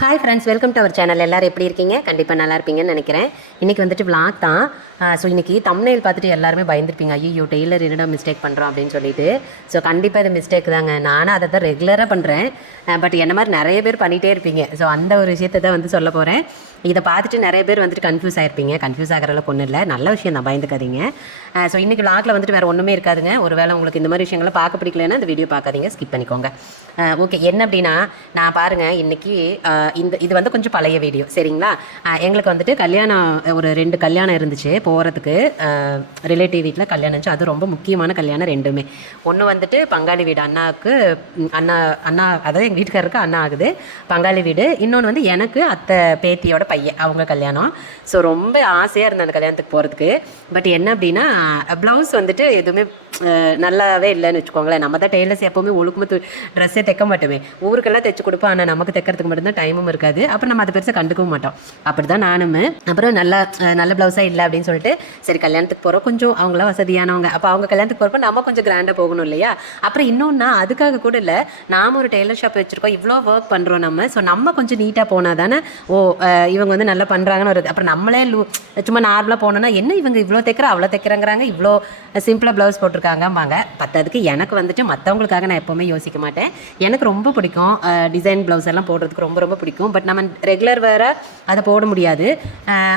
Hi friends, welcome to our channel. எல்லோரும் எப்படி இருக்கீங்க? கண்டிப்பாக நல்லா இருப்பீங்கன்னு நினைக்கிறேன். இன்றைக்கி வந்துட்டு விளாக் தான். ஸோ இன்றைக்கி தம்ப்நெயில் பார்த்துட்டு எல்லாருமே பயந்துருப்பீங்க, ஐயோ டெய்லர் என்னடா மிஸ்டேக் பண்ணுறோம் அப்படின்னு சொல்லிட்டு. ஸோ கண்டிப்பாக இது மிஸ்டேக் தாங்க. நானும் அதை தான் ரெகுலராக பண்ணுறேன். பட் என்ன மாதிரி நிறைய பேர் பண்ணிகிட்டே இருப்பீங்க. ஸோ அந்த ஒரு விஷயத்தை தான் வந்து சொல்ல போகிறேன். இதை பார்த்துட்டு நிறைய பேர் வந்துட்டு கன்ஃபியூஸ் ஆகிருப்பீங்க. கன்ஃபியூஸ் ஆகிறதுல ஒன்றும் இல்லை, நல்ல விஷயம் தான், பயந்துக்காதீங்க. ஸோ இன்றைக்கி விளாகில் வந்துட்டு வேறு ஒன்றுமே இருக்காதுங்க. ஒரு வேளை உங்களுக்கு இந்த மாதிரி விஷயங்களை பார்க்க பிடிக்கலன்னா இந்த வீடியோ பார்க்காதீங்க, ஸ்கிப் பண்ணிக்கோங்க. ஓகே, என்ன அப்படின்னா நான் பாருங்கள் இன்றைக்கி இது வந்து கொஞ்சம் பழைய வீடியோ, சரிங்களா? எங்களுக்கு வந்துட்டு கல்யாணம், ஒரு 2 கல்யாணம் இருந்துச்சு போகிறதுக்கு. ரிலேட்டிவ் வீட்டில் கல்யாணம் இருந்துச்சு. அது ரொம்ப முக்கியமான கல்யாணம் ரெண்டுமே. ஒன்று வந்துட்டு பங்காளி வீடு, அண்ணாவுக்கு அண்ணா அதாவது எங்கள் வீட்டுக்காரருக்கு அண்ணா ஆகுது, பங்காளி வீடு. இன்னொன்று வந்து எனக்கு அத்தை பேத்தியோட பையன், அவங்க கல்யாணம். ஸோ ரொம்ப ஆசையாக இருந்தேன் அந்த கல்யாணத்துக்கு போகிறதுக்கு. பட் என்ன அப்படின்னா ப்ளவுஸ் வந்துட்டு எதுவுமே நல்லாவே இல்லைன்னு வச்சுக்கோங்களேன். நம்ம தான் டெய்லர்ஸ் எப்போவுமே ஒழுக்கமாக ட்ரெஸ்ஸே தைக்க மாட்டோமே, ஊருக்கெல்லாம் தைச்சி கொடுப்போம். ஆனால் நமக்கு தைக்கிறதுக்கு மட்டும்தான் டைமும் இருக்காது. அப்புறம் நம்ம அதை பெருசாக கண்டுக்கவும் மாட்டோம். அப்படி தான் நானும். அப்புறம் நல்ல ப்ளவுஸாக இல்லை அப்படின்னு சொல்லிட்டு சரி கல்யாணத்துக்கு போகிறோம், கொஞ்சம் அவங்களாம் வசதியானவங்க, அப்போ அவங்க கல்யாணத்துக்கு போகிறப்ப நம்ம கொஞ்சம் கிராண்டாக போகணும் இல்லையா? அப்புறம் இன்னொன்னா அதுக்காக கூட இல்லை, நாம் ஒரு டெய்லர் ஷாப் வச்சுருக்கோம், இவ்வளோ ஒர்க் பண்ணுறோம் நம்ம. ஸோ நம்ம கொஞ்சம் நீட்டாக போனால் தானே இவங்க வந்து நல்லா பண்ணுறாங்கன்னு வருது. அப்புறம் நம்மளே சும்மா நார்மலாக போனோன்னா என்ன இவங்க இவ்வளோ தைக்கிறா அவ்வளோ தைக்கிறாங்கிறாங்க, இவ்வளோ சிம்பிளாக ப்ளவுஸ் போட்டிருக்காங்கம்பாங்க. பத்ததுக்கு எனக்கு வந்துட்டு மற்றவங்களுக்காக நான் எப்போவுமே யோசிக்க மாட்டேன். எனக்கு ரொம்ப பிடிக்கும் டிசைன் ப்ளவுஸ் எல்லாம் போடுறதுக்கு, ரொம்ப ரொம்ப பிடிக்கும். பட் நம்ம ரெகுலர் வேறு அதை போட முடியாது.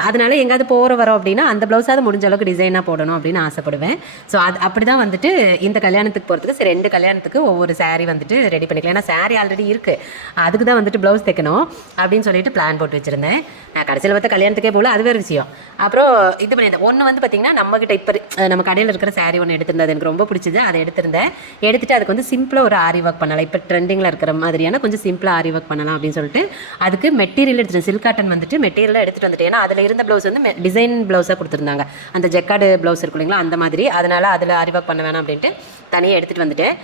அதனால எங்கேயாவது போகிற வரோம் அப்படின்னா அந்த ப்ளவுஸாவது முடிஞ்ச அளவுக்கு டிசைனாக போடணும் அப்படின்னு ஆசைப்படுவேன். ஸோ அப்படி தான் வந்துட்டு இந்த கல்யாணத்துக்கு போகிறதுக்கு சரி 2 கல்யாணத்துக்கு ஒவ்வொரு சாரீ வந்துட்டு ரெடி பண்ணிக்கலாம். ஏன்னா சாரீ ஆல்ரெடி இருக்குது, அதுக்கு தான் வந்துட்டு ப்ளவுஸ் தைக்கணும் அப்படின்னு சொல்லிட்டு பிளான் போட்டு வச்சுருந்தேன். கடைசியில் பார்த்த கல்யாணத்துக்கே போகல, அது வேறு விஷயம். அப்புறம் இது பண்ணியிருந்தேன். ஒன்று வந்து பார்த்திங்கன்னா நம்மக்கிட்ட இப்போ நம்ம கடையில் இருக்கிற சாரீ ஒன்று எடுத்திருந்தது, எனக்கு ரொம்ப பிடிச்சது. அதை எடுத்துகிட்டு அதுக்கு வந்து சிம்பிளாக ஒரு ஆரி ஒர்க் பண்ணலாம். இப்போ ட்ரெண்டிங்கில் இருக்கிற மாதிரியான கொஞ்சம் சிம்பிளாக ஆரி ஒர்க் பண்ணலாம் அப்படின்னு சொல்லிட்டு அதுக்கு மெட்டீரியல் எடுத்துகிட்டு, சில்க் காட்டன் வந்துட்டு மெட்டீரியலாக எடுத்துகிட்டு வந்துட்டு. ஏன்னா அதில் இருந்த ப்ளவுஸ் வந்து டிசைன் ப்ளவுஸாக கொடுத்துருந்தாங்க, அந்த ஜெக்கார்டு ப்ளவுஸ் இருக்கும் இல்லைங்களா, அந்த மாதிரி. அதனால் அதில் ஆரி ஒர்க் பண்ண வேணாம் அப்படின்ட்டு தனியாக எடுத்துகிட்டு வந்துட்டேன்.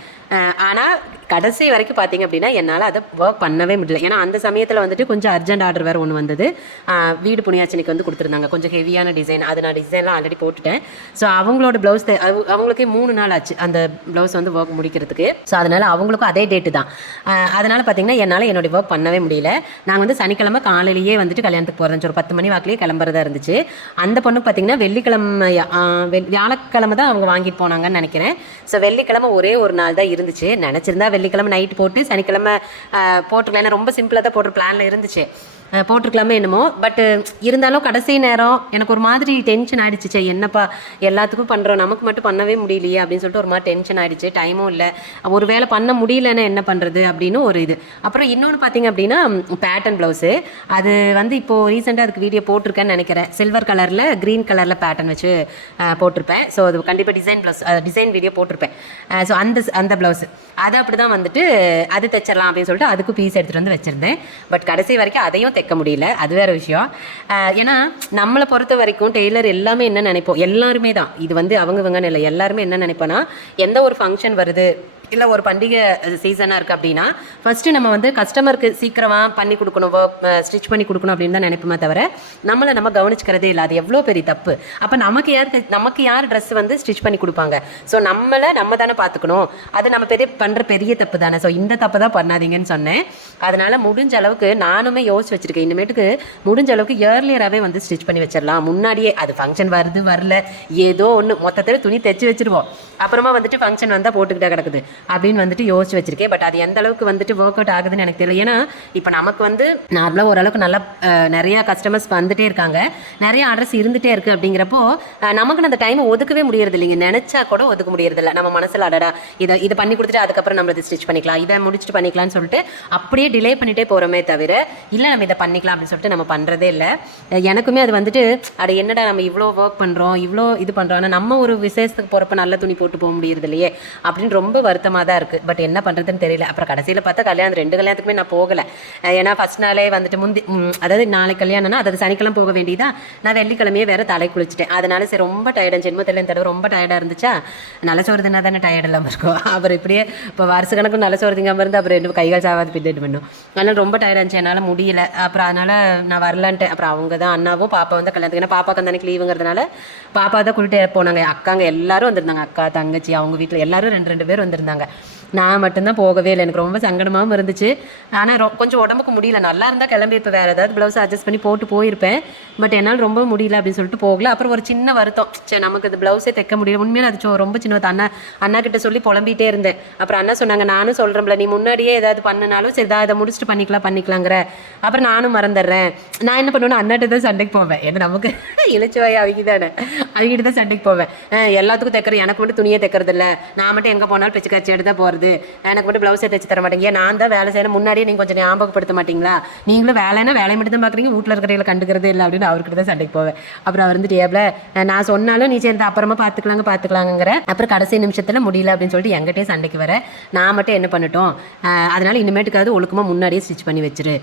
ஆனால் கடைசி வரைக்கும் பார்த்திங்க அப்படின்னா என்னால் அதை ஒர்க் பண்ணவே முடியல. ஏன்னா அந்த சமயத்தில் வந்துட்டு கொஞ்சம் அர்ஜென்ட் ஆர்டர் வேறு ஒன்று வந்தது. வீடு புனியாச்சனைக்கு வந்து கொடுத்துருந்தாங்க, கொஞ்சம் ஹெவியான டிசைன். அது நான் டிசைன்லாம் ஆல்ரெடி போட்டுட்டேன். ஸோ அவங்களோட ப்ளவுஸ் அவங்களுக்கே 3 நாள் ஆச்சு அந்த ப்ளவுஸ் வந்து ஒர்க் முடிக்கிறதுக்கு. ஸோ அதனால் அவங்களுக்கும் அதே டேட்டு தான். அதனால் பார்த்திங்கன்னா என்னால் என்னுடைய ஒர்க் பண்ணவே முடியல. நாங்கள் வந்து சனிக்கிழமை காலையிலேயே வந்துட்டு கல்யாணத்துக்கு போகிறேன், ஒரு 10 மணி வாக்கிலேயே கிளம்புறதா இருந்துச்சு. அந்த பொண்ணுக்கு பார்த்திங்கன்னா வெள்ளிக்கிழமை வியாழக்கிழமை தான் அவங்க வாங்கிட்டு போனாங்கன்னு நினைக்கிறேன். ஸோ வெள்ளிக்கிழமை ஒரே ஒரு நாள் தான் இருந்துச்சு. நினச்சிருந்தா வெள்ளிக்கிழமை நைட்டு போட்டு சனிக்கிழமை போட்டுருக்கலாம். ஏன்னா ரொம்ப சிம்பிளாக தான் போடுற பிளானில் இருந்துச்சு, போட்டிருக்கலாமே என்னமோ. பட் இருந்தாலும் கடைசி நேரம் எனக்கு ஒரு மாதிரி டென்ஷன் ஆகிடுச்சு. என்னப்பா எல்லாத்துக்கும் பண்ணுறோம், நமக்கு மட்டும் பண்ணவே முடியலையே அப்படின்னு சொல்லிட்டு ஒரு மாதிரி டென்ஷன் ஆகிடுச்சு. டைமும் இல்லை, ஒரு வேளை பண்ண முடியலன்னா என்ன பண்ணுறது அப்படின்னு ஒரு இது. அப்புறம் இன்னொன்று பார்த்திங்க அப்படின்னா பேட்டர்ன் ப்ளவுஸு, அது வந்து இப்போது ரீசெண்டாக அதுக்கு வீடியோ போட்டிருக்கேன்னு நினைக்கிறேன். சில்வர் கலரில் க்ரீன் கலரில் பேட்டர்ன் வச்சு போட்டிருப்பேன். ஸோ அது கண்டிப்பாக டிசைன் வீடியோ போட்டிருப்பேன். ஸோ அந்த ப்ளவுஸு அதை அப்படி தான் வந்துட்டு அது தைச்சிடலாம் அப்படின்னு சொல்லிட்டு அதுக்கும் பீஸ் எடுத்துகிட்டு வந்து வச்சுருந்தேன். பட் கடைசி வரைக்கும் அதையும் தைக்க முடியல, அது வேறு விஷயம். ஏன்னா நம்மளை பொறுத்த வரைக்கும் டெய்லர் எல்லாமே என்ன நினைப்போம், எல்லாருமே தான், இது வந்து அவங்கன்னு இல்லை, எல்லாருமே என்ன நினைப்போன்னா எந்த ஒரு ஃபங்க்ஷன் வருது இல்லை ஒரு பண்டிகை சீசனாக இருக்குது அப்படின்னா ஃபஸ்ட்டு நம்ம வந்து கஸ்டமருக்கு சீக்கிரமாக பண்ணி கொடுக்கணும், ஸ்டிச் பண்ணி கொடுக்கணும் அப்படின்னு தான் நினைப்போமே தவிர நம்ம கவனிச்சுக்கிறதே இல்லை. அது எவ்வளோ பெரிய தப்பு. அப்போ நமக்கு யார் ட்ரெஸ் வந்து ஸ்டிச் பண்ணி கொடுப்பாங்க? ஸோ நம்ம தானே பார்த்துக்கணும். அது நம்ம பண்ணுற பெரிய தப்பு தானே. ஸோ இந்த தப்பு தான் பண்ணாதீங்கன்னு சொன்னேன். அதனால் முடிஞ்ச அளவுக்கு நானுமே யோசிச்சு வச்சுருக்கேன், இனிமேட்டுக்கு முடிஞ்ச அளவுக்கு இயர்லியராகவே வந்து ஸ்டிச் பண்ணி வச்சிடலாம். முன்னாடியே அது ஃபங்க்ஷன் வருது வரல ஏதோ ஒன்று மொத்தத்தில் துணி தைச்சி வச்சுருவோம், அப்புறமா வந்துட்டு ஃபங்க்ஷன் வந்தால் போட்டுக்கிட்டே கிடக்குது அப்படின்னு வந்துட்டு யோசிச்சு வச்சிருக்கேன். பட் அது எந்த அளவுக்கு வந்துட்டு ஒர்க் அவுட் ஆகுதுன்னு எனக்கு தெரியல. ஏன்னா இப்போ நமக்கு வந்து நார்மலாக ஓரளவுக்கு நல்லா நிறையா கஸ்டமர்ஸ் வந்துட்டே இருக்காங்க, நிறைய ஆர்டர்ஸ் இருந்துகிட்டே இருக்குது. அப்படிங்கிறப்போ நமக்கு அந்த டைமை ஒதுக்கவே முடியறது இல்லைங்க. நினச்சா கூட ஒதுக்க முடியறதில்ல. நம்ம மனசில் அடடா இதை பண்ணி கொடுத்துட்டு அதுக்கப்புறம் நம்ம இதை ஸ்டிச் பண்ணிக்கலாம், இதை முடிச்சுட்டு பண்ணிக்கலாம்னு சொல்லிட்டு அப்படியே டிலே பண்ணிகிட்டே போகிறோமே தவிர இல்லை நம்ம இதை பண்ணிக்கலாம் அப்படின்னு சொல்லிட்டு நம்ம பண்ணுறதே இல்லை. எனக்குமே அது வந்துட்டு என்னடா நம்ம இவ்வளோ ஒர்க் பண்ணுறோம், இவ்வளோ இது பண்ணுறோம், ஆனால் நம்ம ஒரு விசேஷத்துக்கு போகிறப்ப நல்ல துணி போட்டு போக முடியறது இல்லையே அப்படின்னு ரொம்ப வருத்தமாக தான் இருக்குது. பட் என்ன பண்ணுறதுன்னு தெரியல. அப்புறம் கடைசியில் பார்த்தா கல்யாணம் 2 கல்யாணத்துக்குமே நான் போகலை. ஏன்னா ஃபஸ்ட் நாளே வந்துட்டு அதாவது நாளைக்கு கல்யாணம்னா அதாவது சனிக்கிழமை போக வேண்டியதா, நான் வெள்ளிக்கிழமையே வேறு தலை குளிச்சிட்டேன். அதனால சரி ரொம்ப டயர்டாக ஜென்மத்தில் இந்த தடவை ரொம்ப டயர்டாக இருந்துச்சா. நல்ல சோறு தின்னா தானே டயர்ட் இல்லாமல் இருக்கும். அப்புறம் இப்படியே இப்போ வருஷ கணக்கு நல்ல சோறு திங்காமல் இருந்து அப்புறம் 2 கைகள் சாவாது பின்னிட்டு பண்ணும். அதனால் ரொம்ப டயர்டாக இருந்துச்சு, என்னால் முடியல. அப்புறம் அதனால் நான் வரலான்ட்டேன். அப்புறம் அவங்க தான் அண்ணாவும் பாப்பா வந்து கல்யாணத்துக்கு, ஏன்னா பாப்பாக்கு அந்த அன்றைக்கி லீவுங்கிறதுனால பாப்பா தான் கூட்டிகிட்டு போனாங்க. அக்காங்க எல்லோரும் வந்திருந்தாங்க, அக்கா தங்கச்சி அவங்க வீட்டில் எல்லோரும் 2 பேர் வந்திருந்தாங்க. நான் மட்டும்தான் போகவே இல்லை. எனக்கு ரொம்ப சங்கடமாகவும் இருந்துச்சு. ஆனால் கொஞ்சம் உடம்புக்கு முடியல. நல்லா இருந்தால் கிளம்பி இப்போ வேறு ஏதாவது ப்ளவுஸ் அட்ஜஸ்ட் பண்ணி போட்டு போயிருப்பேன். பட் என்னால் ரொம்ப முடியல அப்படின்னு சொல்லிட்டு போகல. அப்புறம் ஒரு சின்ன வருத்தம், சரி நமக்கு இந்த ப்ளவுஸே தைக்க முடியல. உண்மையில அது ரொம்ப சின்ன அண்ணா கிட்ட சொல்லி புலம்பிகிட்டே இருந்தேன். அப்புறம் அண்ணா சொன்னாங்க, நானும் சொல்கிறேன்ல நீ முன்னாடியே ஏதாவது பண்ணினாலும் சரி தான், இதை முடிச்சுட்டு பண்ணிக்கலாங்கிற. அப்புறம் நானும் மறந்துடுறேன். நான் என்ன பண்ணுவேன்னா அண்ணாட்ட தான் சண்டைக்கு போவேன். ஏன்னா நமக்கு இளைச்சவாய் அவங்க தானே, அவங்ககிட்ட தான் சண்டைக்கு போவேன். எல்லாத்துக்கும் தைக்கிறேன், எனக்கு மட்டும் துணியை தைக்கிறது இல்லை, நான் மட்டும் எங்கே போனாலும் பிச்சு காய்ச்சி எடுத்து தான் போகிறது, எனக்கு மட்டும் ப்ளவுஸை தைச்சு தர மாட்டேங்க, நான் தான் வேலை செய்யணும், முன்னாடியே நீங்கள் கொஞ்சம் ஞாபகப்படுத்த மாட்டீங்களா, நீங்களும் வேலைன்னா வேலையை மட்டும் தான் பார்க்குறீங்க, வீட்டில் இருக்கிறவங்களை கண்டுக்கிறதே இல்லை அப்படின்னு அவர்கிட்ட தான் சண்டைக்கு போவேன். அப்புறம் அவர் வந்து டேபிள நான் சொன்னாலும் நீ சேர்ந்து அப்புறமா பார்த்துக்கலாங்கிற. அப்புறம் கடைசி நிமிஷத்தில் முடியல அப்படின்னு சொல்லிட்டு எங்கிட்டே சண்டைக்கு வர, நான் மட்டும் என்ன பண்ணட்டும், அதனால இனிமேட்டுக்காவது ஒழுக்கமாக முன்னாடியே ஸ்டிச் பண்ணி வச்சிரு,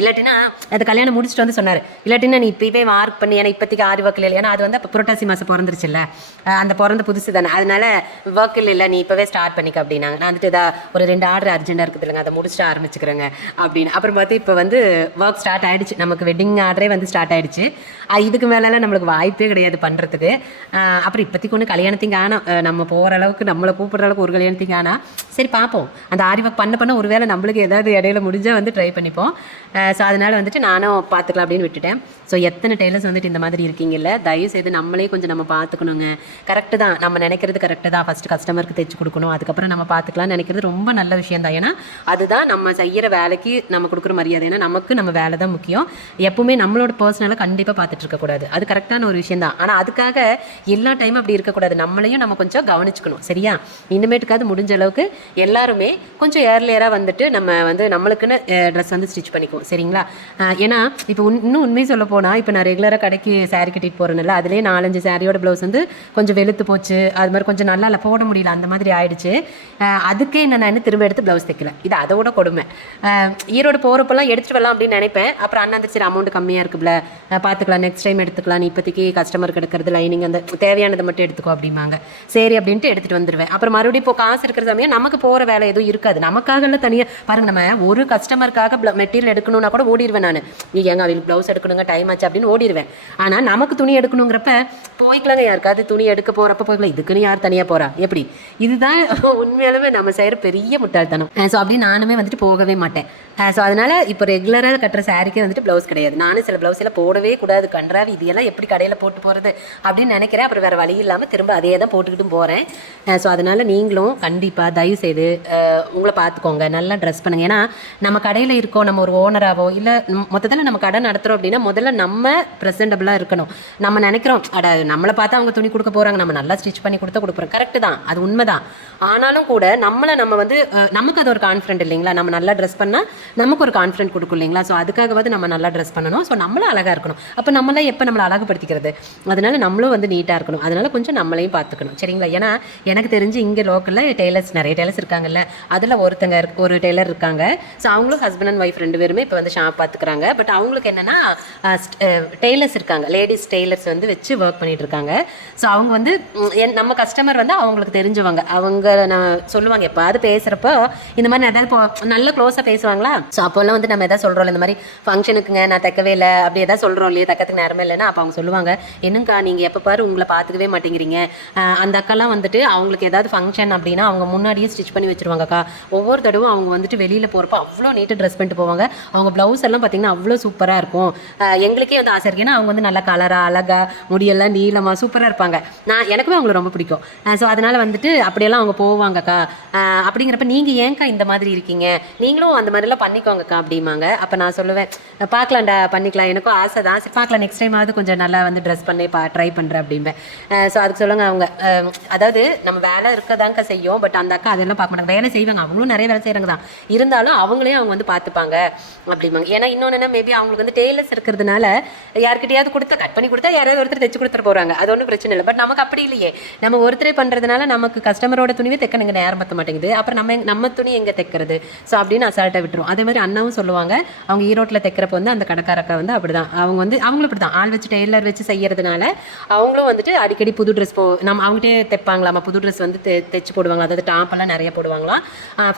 இல்லாட்டினா அது கல்யாணம் முடிச்சுட்டு வந்து சொன்னார், இல்லாட்டினா நீ இப்போவே மார்க் பண்ணி, ஏன்னா இப்போதைக்கு ஆரி ஒர்க் இல்லை, ஏன்னா அது வந்து அப்போ புரட்டாசி மாதம் பிறந்துருச்சுல்ல, அந்த பிறந்த புதுசு தானே, அதனால ஒர்க் இல்லை நீ இப்போவே ஸ்டார்ட் பண்ணிக்க அப்படின்னாங்க. நான் வந்துட்டு ஒரு 2 ஆர்டர் அர்ஜென்ட்டாக இருக்குது இல்லைங்க, அதை முடிச்சுட்டு ஆரம்பிச்சுக்கிறேங்க அப்படின்னு. அப்புறம் பார்த்து இப்போ வந்து ஒர்க் ஸ்டார்ட் ஆகிடுச்சு, நமக்கு வெட்டிங் ஆர்டரே வந்து ஸ்டார்ட் ஆகிடுச்சு. இதுக்கு மேலெல்லாம் நம்மளுக்கு வாய்ப்பே கிடையாது பண்ணுறதுக்கு. அப்புறம் இப்போதைக்கு ஒன்று கல்யாணத்தையும் காணோம், நம்ம போகிற அளவுக்கு நம்மளை கூப்பிட்ற அளவுக்கு ஒரு கல்யாணத்தையும் காணா. சரி பார்ப்போம், அந்த ஆரி ஒர்க் பண்ண ஒரு வேளை நம்மளுக்கு ஏதாவது இடையில முடிஞ்சால் வந்து ட்ரை பண்ணிப்போம். ஸோ அதனால் வந்துட்டு நானும் பார்த்துக்கலாம் அப்படின்னு விட்டுட்டேன். ஸோ எத்தனை டெய்லர்ஸ் வந்துட்டு இந்த மாதிரி இருக்கீங்கல்ல, தயவு செய்து நம்மளே கொஞ்சம் நம்ம பார்த்துக்கணுங்க. கரெக்டு தான், நம்ம நினைக்கிறது கரெக்டு தான், ஃபஸ்ட்டு கஸ்டமருக்கு தைச்சு கொடுக்கணும், அதுக்கப்புறம் நம்ம பார்த்துக்கலாம்னு நினைக்கிறது ரொம்ப நல்ல விஷயம் தான். ஏன்னா அதுதான் நம்ம செய்கிற வேலைக்கு நம்ம கொடுக்குற மரியாதை. ஏன்னா நமக்கு நம்ம வேலை தான் முக்கியம். எப்பவுமே நம்மளோட பர்சனலாக கண்டிப்பாக பார்த்துட்டு இருக்கக்கூடாது, அது கரெக்டான ஒரு விஷயம் தான். ஆனால் அதுக்காக எல்லா டைமும் அப்படி இருக்கக்கூடாது, நம்மளையும் நம்ம கொஞ்சம் கவனிச்சுக்கணும். சரியா, இனிமேட்டுக்காவது முடிஞ்ச அளவுக்கு எல்லாருமே கொஞ்சம் ஏர்லியராக வந்துட்டு நம்ம வந்து நம்மளுக்குன்னு ட்ரெஸ் வந்து ஸ்டிச் பண்ணிக்குவோம். சரிங்களா, ஏன்னா இப்போ இன்னும் உண்மையை சொல்ல போனால், இப்போ நான் ரெகுலராக கடைக்கு சாரீ கட்டிட்டு போகிறேன்ல, அதுலேயே 4-5 சாரியோட ப்ளவுஸ் வந்து கொஞ்சம் வெளுத்து போச்சு, அது மாதிரி கொஞ்சம் நல்லா இல்லை, போட முடியல, அந்த மாதிரி ஆயிடுச்சு. அதுக்கே நான் திரும்ப எடுத்து ப்ளவுஸ் தைக்கல, இது அதோட கொடுமை. ஈரோடு போகிறப்பெல்லாம் எடுத்துகிட்டு வரலாம் அப்படின்னு நினைப்பேன். அப்புறம் அண்ணா அந்த சரி அமௌண்ட் கம்மியாக இருக்குல்ல, பார்த்துக்கலாம், நெக்ஸ்ட் டைம் எடுத்துக்கலாம், நீ இப்போதைக்கு கஸ்டமர் கிடக்கிறது லைனிங் அந்த தேவையானதை மட்டும் எடுத்துக்கோ அப்படிம்பாங்க. சரி அப்படின்ட்டு எடுத்துகிட்டு வந்துடுவேன். அப்புறம் மறுபடியும் இப்போ காசு இருக்கிற சமயம் நமக்கு போகிற வேலை எதுவும் இருக்காது, நமக்காகலாம் தனியாக பாருங்க, நம்ம ஒரு கஸ்டமருக்காக மெட்டீரியல் எடுக்கணும்னா கூட ஓடிடுவேன் நான், எங்க அவங்களுக்கு ப்ளவுஸ் எடுக்கணுங்க டைம் ஆச்சு அப்படின்னு ஓடிடுவேன். ஆனால் நமக்கு துணி எடுக்கணுங்கிறப்ப போய்க்கலாங்க, யாருக்காவது துணி எடுக்க போகிறப்ப போய்க்கலாம், இதுக்குன்னு யார் தனியாக போகிறா எப்படி, இதுதான் உண்மையாலுமே நம்ம செய்கிற பெரிய முட்டாள்தனம். ஸோ அப்படி நானுமே வந்துட்டு போகவே மாட்டேன். ஸோ அதனால் இப்போ ரெகுலராக கட்டுற சாரிக்கே வந்துட்டு ப்ளவுஸ் கிடையாது. நானும் சில ப்ளவுஸ் எல்லாம் போடவே கூடாது, கன்றாவி இதெல்லாம் எப்படி கடையில் போட்டு போகிறது அப்படின்னு நினைக்கிறேன். அப்புறம் வேறு வழி இல்லாமல் திரும்ப அதே தான் போட்டுக்கிட்டும் போகிறேன். ஸோ அதனால் நீங்களும் கண்டிப்பாக தயவு செய்து உங்களை பார்த்துக்கோங்க, நல்லா ட்ரெஸ் பண்ணுங்கள். ஏன்னா நம்ம கடையில் இருக்கோம், நம்ம ஒரு ஓனராகவோ இல்லை மொத்தத்தில் நம்ம கடை நடத்துகிறோம் அப்படின்னா முதல்ல நம்ம ப்ரெசென்டபுளாக இருக்கணும். நம்ம நினைக்கிறோம் நம்மளை பார்த்தா அவங்க துணி கொடுக்க போகிறாங்க, நம்ம நல்லா ஸ்டிச் பண்ணி கொடுக்குறோம், கரெக்டு தான், அது உண்மை தான். ஆனாலும் கூட நம்ம வந்து நமக்கு அது ஒரு கான்ஃபிடென்ட் இல்லைங்களா, நம்ம நல்லா ட்ரெஸ் பண்ணால் நமக்கு ஒரு கான்ஃபிடென்ட் கொடுக்கும் இல்லைங்களா. ஸோ அதுக்காகவாது நம்ம நல்லா ட்ரெஸ் பண்ணணும். ஸோ நம்மளும் அழகாக இருக்கணும். அப்போ நம்மளாம் எப்போ நம்மளை அழகுபடுத்திக்கிறது, அதனால நம்மளும் வந்து நீட்டாக இருக்கணும். அதனால கொஞ்சம் நம்மளையும் பார்த்துக்கணும். சரிங்களா, ஏன்னா எனக்கு தெரிஞ்சு இங்கே லோக்கலில் டெய்லர்ஸ் நிறைய டெய்லர்ஸ் இருக்காங்கல்ல, அதில் ஒரு டெய்லர் இருக்காங்க. ஸோ அவங்களும் ஹஸ்பண்ட் அண்ட் ஒய்ஃப் 2 பேருமே இப்போ வந்து ஷாப் பார்த்துக்கிறாங்க. பட் அவங்களுக்கு என்னென்னா டெய்லர்ஸ் இருக்காங்க, லேடிஸ் டெய்லர்ஸ் வந்து வச்சு ஒர்க் பண்ணிட்டு இருக்காங்க. ஸோ அவங்க வந்து நம்ம கஸ்டமர் வந்து அவங்களுக்கு தெரிஞ்சவங்க, அவங்க நான் சொல்லுவாங்க எப்பாவது பேசுகிறப்போ இந்த மாதிரி ஏதாவது நல்ல க்ளோஸாக பேசுவாங்களா. ஸோ அப்போல்லாம் வந்து நம்ம எதாவது சொல்கிறோம், இந்த மாதிரி ஃபங்க்ஷனுக்குங்க நான் தைக்கவே இல்லை அப்படி எதாவது சொல்கிறோம் இல்லையா, தைக்கிறதுக்கு நேரமே இல்லைன்னா அப்போ அவங்க சொல்லுவாங்க, என்னங்கக்கா நீங்கள் எப்போ பாரு உங்களை பார்த்துக்கவே மாட்டேங்கிறீங்க. அந்த அக்கெல்லாம் வந்துட்டு அவங்களுக்கு ஏதாவது ஃபங்க்ஷன் அப்படின்னா அவங்க முன்னாடியே ஸ்டிச் பண்ணி வச்சுருவாங்கக்கா. ஒவ்வொரு தடவும் அவங்க வந்துட்டு வெளியில் போகிறப்போ அவ்வளோ நீட்டாக ட்ரெஸ் பண்ணிட்டு போவாங்க. அவங்க ப்ளவுஸ் எல்லாம் பார்த்திங்கன்னா அவ்வளோ சூப்பராக இருக்கும். எங்களுக்கே வந்து ஆசை இருக்கு, ஏன்னா அவங்க வந்து நல்லா கலராக அழகாக முடியெல்லாம் நீளமாக சூப்பராக இருப்பாங்க. எனக்குமே அவங்களை ரொம்ப பிடிக்கும். ஸோ அதனால் வந்துட்டு அப்படியெல்லாம் அவங்க போவாங்கக்கா. அப்படிங்கிறப்ப நீங்கள் ஏன்க்கா இந்த மாதிரி இருக்கீங்க, நீங்களும் அந்த மாதிரிலாம் பண்ணிக்கோங்கக்கா அப்படிம்பாங்க. அப்போ நான் சொல்லுவேன், பார்க்கலாம்டா பண்ணிக்கலாம், எனக்கும் ஆசை தான், சரி பார்க்கலாம், நெக்ஸ்ட் டைமாவது கொஞ்சம் நல்லா வந்து ட்ரெஸ் பண்ணி ட்ரை பண்ணுறேன் அப்படிம்பேன். ஸோ அதுக்கு சொல்லுங்க அவங்க, அதாவது நம்ம வேலை இருக்கதாங்க செய்யும், பட் அந்த அக்கா அதெல்லாம் பார்க்க மாட்டாங்க, வேலை செய்வாங்க, அவங்களும் நிறைய வேலை செய்கிறாங்க தான், இருந்தாலும் அவங்களே அவங்க வந்து பார்த்துப்பாங்க அப்படிம்பாங்க. ஏன்னா இன்னொன்று என்ன, மேபி அவங்களுக்கு வந்து டெய்லர்ஸ் இருக்கிறதுனால யார்கிட்டையாவது கொடுத்து கட் பண்ணி கொடுத்தா யாராவது ஒருத்தர் தைச்சு கொடுத்துட்டு போகிறாங்க, அது ஒன்றும் பிரச்சனை இல்லை. பட் நமக்கு அப்படி இல்லையே, நம்ம ஒருத்தரே பண்ணுறதுனால நமக்கு கஸ்டமரோட துணிவே தைக்க நீங்கள் நேரம் பற்ற மாட்டேங்குது, அப்புறம் நம்ம துணி எங்கே தைக்கிறது. ஸோ அப்படின்னு அசால்ட்டாக விட்டுரும். அதே மாதிரி அண்ணாவும் சொல்லுவாங்க, அவங்க ஈரோட்டில் தைக்கிறப்ப வந்து அந்த கடைக்காரக்கா வந்து அப்படி தான், அவங்க வந்து அவங்களும் இப்படி தான் ஆள் வச்சு டெய்லர் வச்சு செய்யறதுனால அவங்களும் வந்துட்டு அடிக்கடி புது ட்ரெஸ் நம்ம அவங்ககிட்டே தைப்பாங்களாமா, புது ட்ரெஸ் வந்து தைச்சு போடுவாங்க, அதாவது டாப்பெல்லாம் நிறைய போடுவாங்களாம்.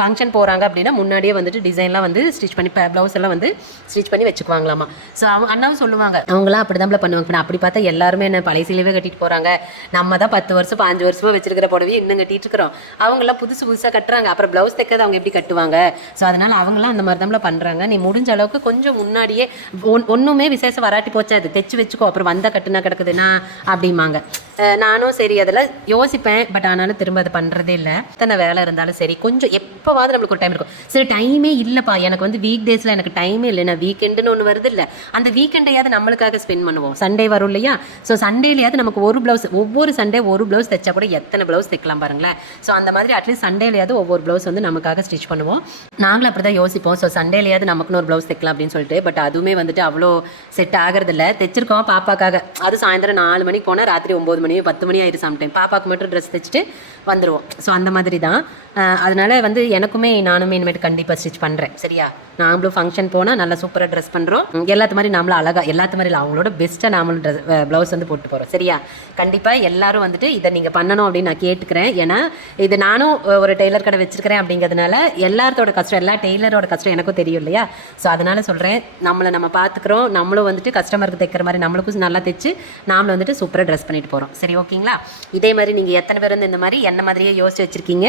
ஃபங்க்ஷன் போகிறாங்க அப்படின்னா முன்னாடியே வந்துட்டு டிசைன்லாம் வந்து ஸ்டிச் பண்ணி ப்ளவுஸ் எல்லாம் வந்து ஸ்டிச் பண்ணி வச்சுக்குவாங்களாமா. ஸோ அண்ணாவும் சொல்லுவாங்க, அவங்களாம் அப்படி தான் பண்ணுவாங்க. அப்படி பார்த்தா எல்லாருமே என்ன பழைய சீலையே கட்டிட்டு போகிறாங்க, நம்ம தான் 10 வருஷம் 5 வருஷமாக வச்சிருக்கிற புடவையை இன்னும் கட்டிட்டு இருக்கிறோம், அவங்களாம் புதுசு புதுசாக கட்டுறாங்க, அப்புறம் ப்ளவுஸ் தைக்கிறது அவங்க எப்படி கட்டுவாங்க? ஸோ அதனால் அவங்களாம் அந்த மாதிரி தான் பண்ணுறாங்க. நீ முடிஞ்ச அளவுக்கு கொஞ்சம் முன்னாடியே ஒன்றுமே விசேஷம் வராட்டி போச்சு அது தைச்சு வச்சுக்கோ, அப்புறம் வந்தால் கட்டுனா கிடக்குதுன்னா அப்படிம்பாங்க. நானும் சரி அதெல்லாம் யோசிப்பேன், பட் ஆனாலும் திரும்ப அதை பண்ணுறதே இல்லை. எத்தனை வேலை இருந்தாலும் சரி கொஞ்சம் எப்போவாது நம்மளுக்கு ஒரு டைம் இருக்கும். சரி டைமே இல்லைப்பா எனக்கு வந்து வீக் டேஸில் எனக்கு டைமே இல்லை, நான் வீக்கெண்டுன்னு ஒன்று வருது இல்லை, அந்த வீக்கெண்டையாவது நம்மளுக்காக ஸ்பெண்ட் பண்ணுவோம். சண்டே வரும் இல்லையா? ஸோ சண்டேலையாவது நமக்கு ஒரு ப்ளவுஸ், ஒவ்வொரு சண்டே ஒரு ப்ளவுஸ் தைச்சா கூட எத்தனை ப்ளவுஸ் தைக்கலாம் பாருங்களேன். ஸோ அந்த மாதிரி அட்லீஸ்ட் சண்டேலையாவது ஒவ்வொரு ப்ளவுஸ் வந்து நமக்காக ஸ்டிச் பண்ணுவோம். நாங்களும் அப்படி தான் யோசிப்போம். ஸோ சண்டேலையாவது நமக்குன்னு ஒரு ப்ளவுஸ் தைக்கலாம் அப்படின்னு சொல்லிட்டு. பட் அதுவுமே வந்துட்டு அவ்வளோ செட் ஆகிறதில்ல. தைச்சிருக்கோம் பாப்பாக்காக, அது சாயந்தரம் 4 மணிக்கு போனால் ராத்திரி 9 மணி 10 மணி ஆயிடுச்சு சம்டைம். பாப்பாவுக்கு மட்டும் ட்ரெஸ் தைச்சிட்டு வந்துடுவோம். ஸோ அந்த மாதிரி தான். அதனால் வந்து எனக்குமே நானுமே இனிமேட்டு கண்டிப்பாக ஸ்டிச் பண்ணுறேன். சரியா? நாமளும் ஃபங்க்ஷன் போனால் நல்லா சூப்பராக ட்ரெஸ் பண்ணுறோம். எல்லாத்து மாதிரி நாமளும் அழகாக எல்லாத்து மாதிரி இல்லை, அவங்களோட பெஸ்ட்டாக நாமளும் ப்ளவுஸ் வந்து போட்டு போகிறோம். சரியா? கண்டிப்பாக எல்லாரும் வந்துட்டு இதை நீங்கள் பண்ணணும் அப்படின்னு நான் கேட்டுக்கிறேன். ஏன்னா இது நானும் ஒரு டெய்லர் கடை வச்சுருக்கிறேன் அப்படிங்கிறதுனால எல்லாத்தோட கஷ்டம், எல்லா டெய்லரோட கஷ்டம் எனக்கும் தெரியும் இல்லையா? ஸோ அதனால் சொல்கிறேன், நம்ம பார்த்துக்கிறோம், நம்மளும் வந்துட்டு கஸ்டமருக்கு தைக்கிற மாதிரி நம்மளுக்கும் நல்லா தைச்சு நாமளும் வந்துட்டு சூப்பராக ட்ரெஸ் பண்ணிட்டு போகிறோம். சரி, ஓகேங்களா? இதே மாதிரி நீங்கள் எத்தனை பேர் வந்து இந்த மாதிரி என்ன மாதிரியே யோசிச்சு வச்சுருக்கீங்க?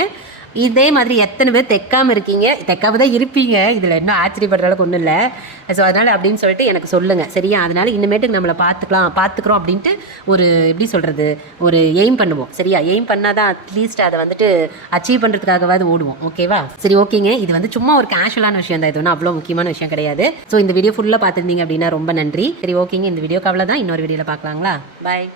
இதே மாதிரி எத்தனை பேர் தைக்காமல் இருக்கீங்க? தைக்காம தான் இருப்பீங்க, இதில் இன்னும் ஆச்சரியப்படுற அளவுக்கு ஒன்றும் இல்லை. ஸோ அதனால் அப்படின்னு சொல்லிட்டு எனக்கு சொல்லுங்கள். சரியா? அதனால் இனிமேட்டுக்கு நம்மளை பார்த்துக்கிறோம் அப்படின்ட்டு ஒரு எப்படி சொல்கிறது, ஒரு எய்ம் பண்ணுவோம். சரியா? எய்ம் பண்ணால் தான் அட்லீஸ்ட் அதை வந்துட்டு அச்சீவ் பண்ணுறதுக்காகவாது ஓடுவோம். ஓகேவா? சரி, ஓகேங்க. இது வந்து சும்மா ஒரு கேஷுவலான விஷயம் தான், இது ஒன்றும் அவ்வளோ முக்கியமான விஷயம் கிடையாது. ஸோ இந்த வீடியோ ஃபுல்லாக பார்த்துருந்தீங்க அப்படின்னா ரொம்ப நன்றி. சரி, ஓகேங்க. இந்த வீடியோக்கு அவ்வளோதான். இன்னொரு வீடியோவில் பார்க்கலாங்களா? பாய்.